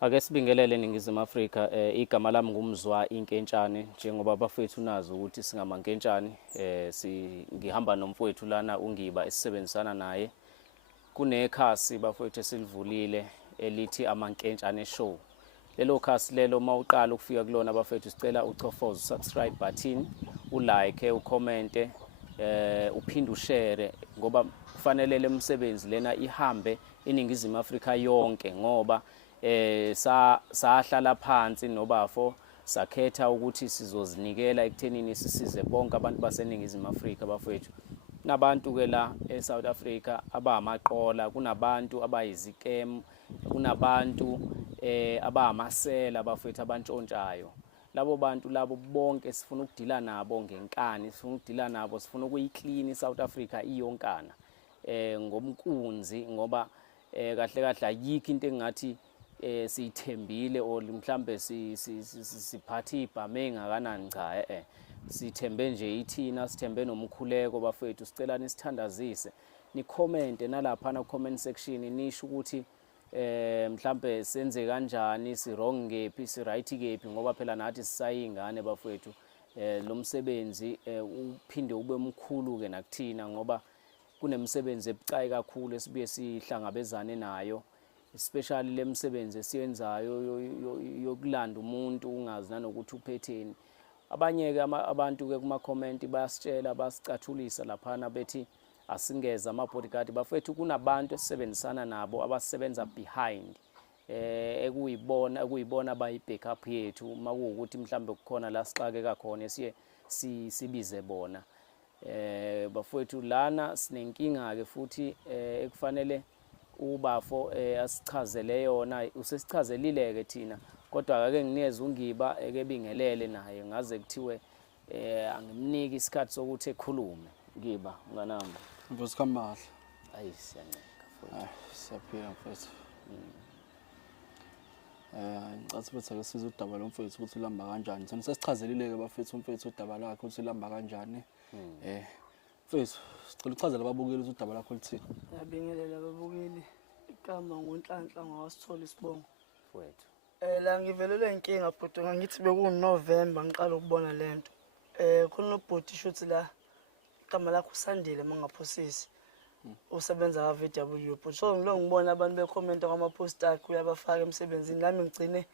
Ake sibingelele eNingizimu Afrika. Igama lami ngumzwa inkentshane, njengoba bafethu nazi ukuthi singamankentshane. Ngihamba nomfowethu lana uNgiba esisebenzisana naye. Kunekhasi bafethu esilivulile elithi amankentshane show. Lelo khasi lelo mawuqala ukufika kulona bafethu sicela uchofoze subscribe button, ulike, ucommente, uphinde ushare ngoba kufanele le msebenzi lena ihambe eNingizimu Afrika yonke ngoba sahlala phansi nobafo sakhetha ukuthi sizozinikela ekuthenini sisize bonke abantu baseNingizimu Afrika bafethu. Nabantu ke la eSouth Africa abamaqola, kunabantu abayizikemu, kunabantu abamasela bafethu abantshontshayo. Labo bantu labo bonke sifuna ukudila nabo ngenkani, sifuna ukudila nabo, sifuna ukuyiclean iSouth Africa iyonkana ngomkunzi ngoba kahle kahle ayikho into engathi siyithembile or mhlambe siphathe ibhame engakanani cha sithembe nje ithina, sithembe nomkhuleko bafethu. Sicela nisithandazise, ni-comment nalapha na comment section nisho ukuthi mhlambe senze kanjani, si wrong ngephi, si right ngephi ngoba phela nathi sisayingane bafethu. Lo msebenzi uphinde ube mkhulu ke nakuthina ngoba kunemisebenzi ebucayi kakhulu esibuye sihlangabezane nayo, especially le misebenzi esiyenzayo yokulanda umuntu ungazi nanokuthi uphetheni. Abanye ke abantu ke kuma comment bayasitshela, basicathulisa laphana bethi asingeza ama-bodyguard bafethu. Kunabantu esisebenzisana nabo abasebenza behind ekuyibona abayi-backup yethu uma kuwukuthi mhlambe kukhona la sixakeka khona esiye sibize bona. Bafethu lana sinenkinga ke futhi ekufanele ubafo asichazele yona, usesichazelile ke thina kodwa ake ngineze uNgiba ekebingelele naye ngaze kuthiwe angimniki isikhathi sokuthi ekhulume. Ngiba nganami Nkosi kaMahla. Ayi siyanceka futhi. Siyaphila mfethu. Ngicathi ukuthi ake size udaba lomfethu ukuthi ulamba kanjani. Thina sesichazelile ke bafethu umfethu udaba lakhe ukuthi ulamba kanjani. Mfethu sicela uchazele ababukeli ukuthi udaba lakho lithini. Ngiyabingelela ababukeli. Igama ngoNhlanhla ngawasithola isibongo mfethu. La ngivelelwe inkinga bhuti, ngithi bekuNovember ngiqala ukubona lento. Khona ubhuti shothi la igama lakho uSandile mangaphosisi. Usebenza ka VW but so ngibona abantu becomment kwama post akhe uyabafaka emsebenzini, nami ngicine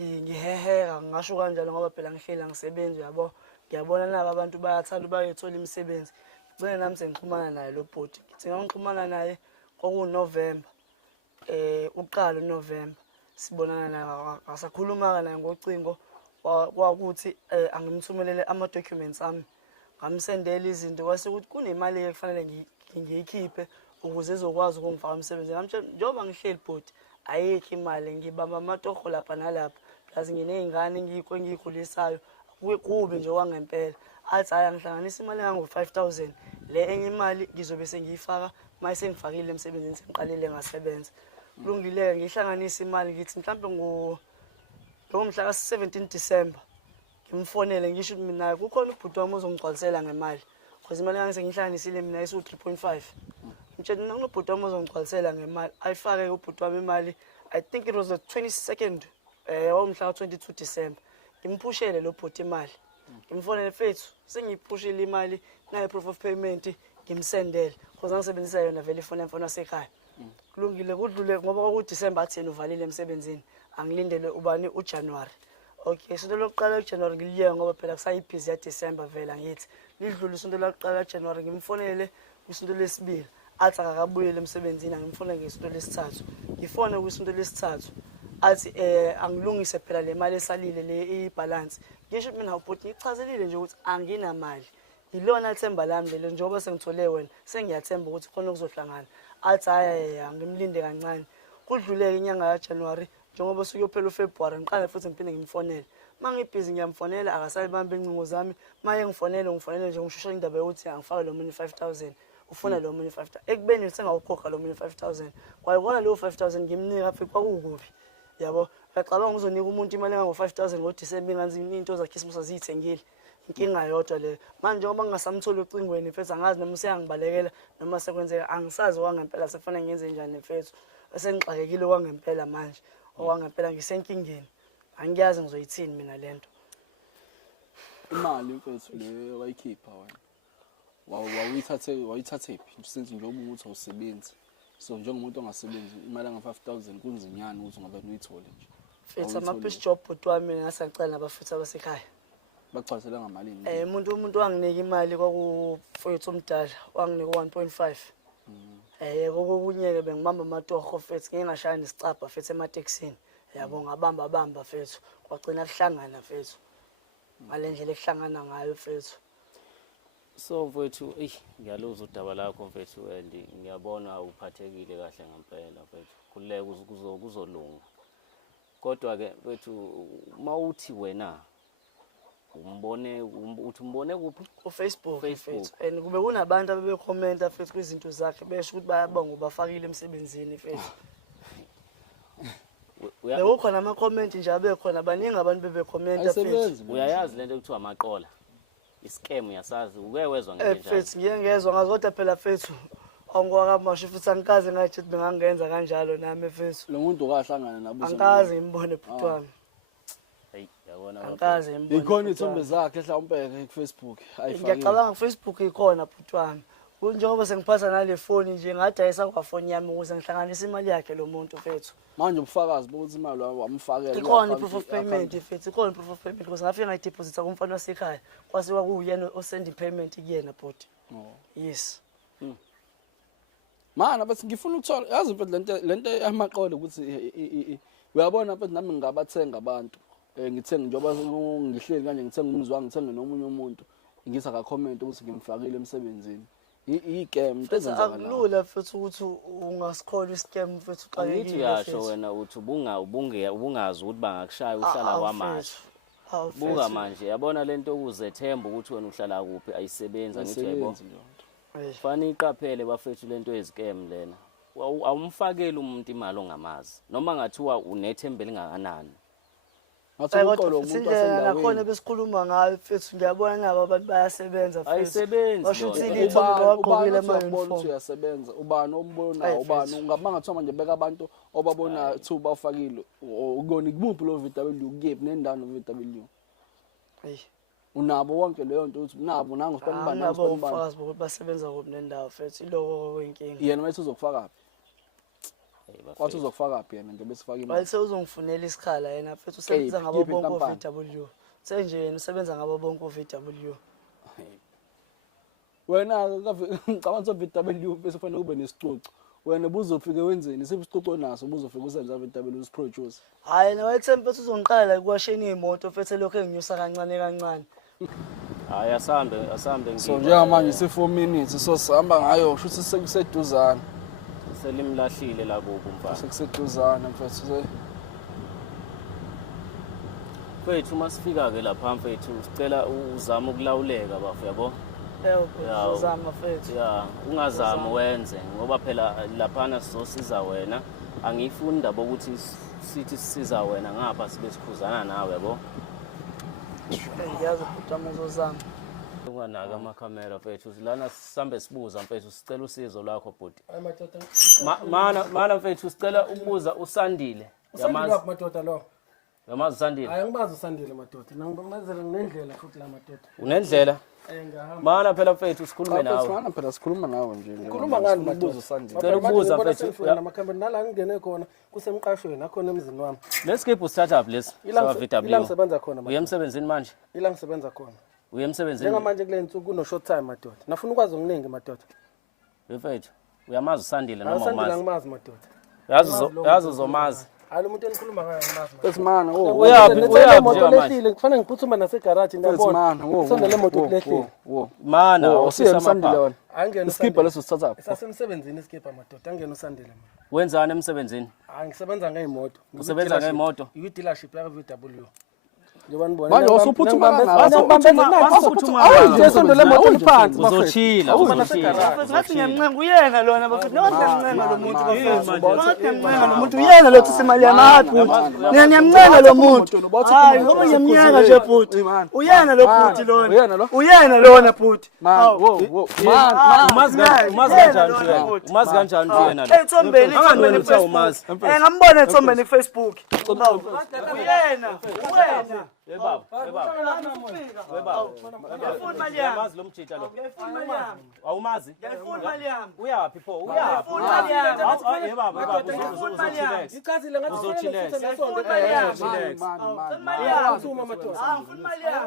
ngiheheka ngisho kanjalo ngoba phela ngihlela ngisebenza yabo. Ngiyabona nabo abantu bayathanda bayethola imisebenzi. Ngicine nami sengixhumana naye lo bhuti. Ngithi ngixhumana naye kwakuNovember. Uqala uNovember sibonana naye, asakhuluma naye ngocingo kwakuthi angimthumelele ama documents ami. Ngamsendela izinto kwase ukuthi kunemali ekufanele ngiyikhiphe ukuze ezokwazi ukungifaka emsebenzini. Ngamtshela njengoba ngihleli bhuti ayikho imali, ngibamba amatoho lapha nalapha plus nginezingane engiyikhulisayo kubi nje wangempela. Athi hayi angihlanganisa imali engango-5,000 le enye imali ngizobe sengiyifaka mayise ngifakile emsebenzini sengiqalile ngasebenza. Kulungile ngihlanganisa imali ngithi mhlambe ngomhla ka-17 December ngimfonele ngisho ukuthi mina kukhona ubhuti wami ozongigcwalisela ngemali because imali ngangisengihlanganisile mina isu 3.5. Ngitshela nobhuti wami ozongigcwalisela ngemali ayifake ubhuti wami imali. I think it was the 22nd womhla ka-22 December. Ngimphushele lo bhuti imali, ngimfonele mfethu sengiyiphushile imali ngaye proof of payment ngimsendele because ngisebenzisa yona vele ifoni yami yasekhaya. Kulungile kudlule ngoba kwakuDecember athi yena uvalile emsebenzini angilindele ubani uJanuary. Okay, isonto lokuqala uJanuary ngiliye ngoba phela kusayibhizi ya December vela ngithi lidlule isonto lokuqala uJanuary ngimfonele kwisonto lesibili athi akakabuyele emsebenzini, ngimfonele ngesonto lesithathu. Ngifone kwisonto lesithathu athi angilungise phela le mali esalile le ibalance. Ngisho mina ubhuti ngichazelile nje ukuthi anginamali. Ilona ithemba lami lelo njengoba sengithole wena sengiyathemba ukuthi khona kuzohlangana. Athi hayi angimlinde kancane. Kudluleke inyanga kaJanuary njengoba sukuyophela uFebruary ngiqale futhi ngiphinde ngimfonele. Mangibhizi ngiyamfonela akasayibambe incingo zami. Maye ngifonele nje ngishosha indaba yokuthi angifake lo munye 5,000. Ufuna lo munye 5,000. Ekubeni sengawukhokha lo munye 5,000. Kwayikona lo 5,000 ngimnika futhi kwakukubi. Yabo, ngicabanga uzonika umuntu imali engango-5,000 ngoDisemba ingazi into zaKhisimusi azithengile. Inkinga yodwa le. Manje ngoba ngingasamtholi ucingweni mfethu angazi noma useyangibalekela noma sekwenzeka angisazi kwangempela sekufanele ngenze njani mfethu. Esengixakekile kwangempela manje. okwangempela ngisenkingeni angiyazi ngizoyithini mina lento. Imali mfethu le wayikhipha wena wayithathephi since njengoba ukuthi awusebenzi so njengomuntu ongasebenzi imali nga-5,000 kunzinyana ukuthi ngabe uyithole nje Mfethu ama-piece job bhuti wami ngasangicela nabafethu abasekhaya. bagcwalisela ngamalini Umuntu wanginika imali kwakufethu omdala wanginika 1.5. Kokunye-ke bengibamba amatoho fethu ngingashaya nesicabha fethu ematekisini. Yabo ngabamba fethu kwagcina kuhlangana fethu. Ngale ndlela ekuhlangana ngayo fethu. So mfethu ngiyaluza udaba lakho mfethu and ngiyabona uphathekile kahle ngempela mfethu kuleke kuzolunga kodwa ke mfethu mawuthi wena umbone kuphi Facebook fethu and kube kunabantu abebekhomenta fethu kwizinto zakhe besho ukuthi bayabonga ubafakile emsebenzini fethu. Bekukhona ama-comment nje abekhona baningi abantu bebekhomenta fethu. Uyayazi lento ekuthiwa amaqola iscam yasazi uke wezwa ngeke njalo fethu ngiyengezwa ngazoda phela fethu ongwakamasho futhi angikaze ngathi bengangenza kanjalo nami fethu. lo muntu okahlangana nabo Angikaze ngimbone bhuti wami. Yabona Angikaze ngimbone. ikhona ithombe zakhe mhlawumbe ku-Facebook Ngiyacabanga ku-Facebook ikhona bhuti wami. Njengoba sengiphatha nale foni nje ngadayisa kwafoni yami ukuze ngihlanganise imali yakhe lo muntu fethu. manje ubufakazi bokuthi imali wamfakela Ikhona i-proof of payment fethu ikhona i-proof of payment because ngafika ngayideposita kumfana wasekhaya kwase kwakuyena osend i-payment kuyena bhuti. Yes. Mana bathi ngifuna ukuthola yazi mfethu lento yamaqolo ukuthi uyabona mfethu nami ngabathenga abantu ngithenga njengoba ngihleli kanje ngithenga umzwa ngithenge nomunye umuntu ngisa ka comment ukuthi ngimfakile emsebenzini i-game into ezenzakala akulula fethu ukuthi ungasikhola i-scam fethu uqalekile. Ngithi uyasho wena uthi ubungazi ukuthi bangakushaya uhlala kwamasha buka manje yabona lento okuzethemba ukuthi wena uhlala kuphi ayisebenza ngithi yebo fanele iqaphele bafethu lento ezicam lena awumfakeli umuntu imali ongamazi noma ngathiwa unethemba elingakanani ngathi uqolo umuntu wasendaweni nakhona besikhuluma ngayo fethu ngiyabona nabo abantu bayasebenza fethu. ayisebenzi Basho ukuthi litho bawaqokile ama-uniform. uyasebenza ubani ombona ubani ungabanga kuthiwa manje beka abantu obabona two bafakile ukona kumuphi lo VW kuyephi nendawo no VW unabo wonke leyo nto uthi nabo nangu sibani bani nabo ufakazi bokuthi basebenza kuphi nendawo fethu iloko kwenkinga. yena mase uzokufaka kwathi uzokufaka phi yena njengoba sifaka imali Bayise uzongfunela isikhala yena fethu usebenza ngabo bonke VW. Senje yena usebenza ngabo bonke VW. wena ngicabanga VW bese kufanele kube nesicucu wena buzofike wenzeni sibusicucu naso buzofika usenza VW usiproduce Hayi na wayethemba fethu uzongiqala kuwasheni imoto fethu lokho enginyusa kancane. hayi asambe so njengamanje si4 minutes so sihamba ngayo kusho ukuthi sekuseduzana selimlahlile la kubo mfana sekuseduzana mfethu mfethu masifika ke lapha mfethu sicela uzama ukulawuleka bafu yabo Uzama fethu. ungazami wenze ngoba phela laphana sizosiza wena angifuni indaba ukuthi sithi sisiza wena ngapha sibe sikhuzana nawe yabo Ngiyazi ukuthi amazozama. unganaka amakhamera mfethu silana sihambe sibuza mfethu sicela usizo lwakho bhuti Hayi madoda. mana mfethu sicela ukubuza usandile Yamazi madoda lo. yamazi usandile Hayi ngibazi usandile madoda. Nangibamazela ngendlela futhi la madoda. unendlela Ngihamba. mana phela mfethu sikhulume nawe Mana phela sikhuluma nawe nje Ukhuluma ngani madoda? Ngicela ukubuza mfethu Namakhamera nala ngingene khona kusemqashweni akhona emzini wami. lesikiphu startup lesi Ila VW ngisebenza khona madoda. uye emsebenzini manje Ila ngisebenza khona. uye emsebenzini Njengamanje kule nsuku kuno short time madoda. Nafuna ukwazi okuningi madoda. mfethu uyamazi usandile noma Awusandile umazi ngimazi madoda. yazi uzomazi Hayi lo muntu enikhuluma ngaye ngimazi. bese mana uyaphi Lehlile kufanele ngiphuthuma nasegarage ndiyabona. Sondele moto kulehlile. mana usiyemsandile usisamapha wona Angene iskipha leso sithatha sasemsebenzini iskipha madoda angene usandile mina. wenzani emsebenzini Hayi ngisebenza ngeimoto. usebenza ngeimoto Yi dealership ya VW. Manje wasuphuthuma phansi uzochila ngathi ngiyamncenga uyena lona bafethu ngiyamncenga lo muntu ngiyamncenga lo muntu uyena lo simali yamaphi ngiyamncenga lo muntu hayi ngoba ngiyamncenga nje bhuti uyena lo bhuti lona uyena lona bhuti umazi kanjani uyena ethombeni ngambona ethombeni Facebook uyena baba ngiyafuna mali yami lo mjita lo awumazi uyaphi pho uyaphi baba ichazile ngathi mali yami